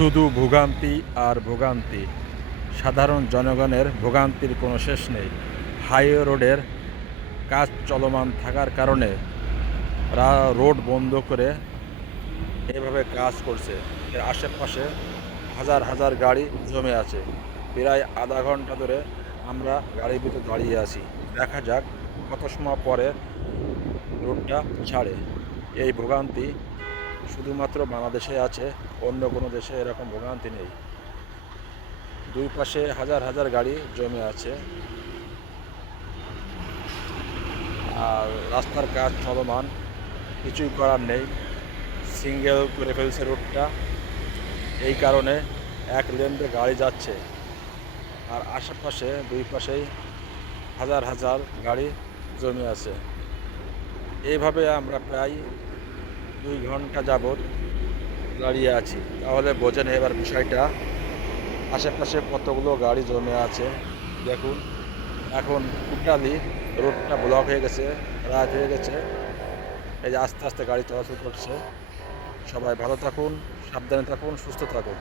শুধু ভোগান্তি আর ভোগান্তি। সাধারণ জনগণের ভোগান্তির কোনো শেষ নেই। হাইওয়ে রোডের কাজ চলমান থাকার কারণে রোড বন্ধ করে এভাবে কাজ করছে। এর আশেপাশে হাজার হাজার গাড়ি জমে আছে। প্রায় আধা ঘন্টা ধরে আমরা গাড়ির ভিতর দাঁড়িয়ে আছি। দেখা যাক কত সময় পরে রোডটা ছাড়ে। এই ভোগান্তি শুধুমাত্র বাংলাদেশে আছে, অন্য কোনো দেশে এরকম ভোগান্তি নেই। দুই পাশে হাজার হাজার গাড়ি জমে আছে আর রাস্তার কাজ চলমান, কিছুই করার নেই। সিঙ্গেল করে ফেলছে রোডটা, এই কারণে এক লেন দিয়ে গাড়ি যাচ্ছে আর আশেপাশে দুই পাশেই হাজার হাজার গাড়ি জমে আছে। এইভাবে আমরা প্রায় 2 ঘন্টা যাবৎ দাঁড়িয়ে আছি। তাহলে বোঝেন এবার বিষয়টা, আশেপাশে কতগুলো গাড়ি জমে আছে। দেখুন এখন টোটালি রোডটা ব্লক হয়ে গেছে, রাত হয়ে গেছে। এই যে আস্তে আস্তে গাড়ি চলাচল করছে। সবাই ভালো থাকুন, সাবধানে থাকুন, সুস্থ থাকুন।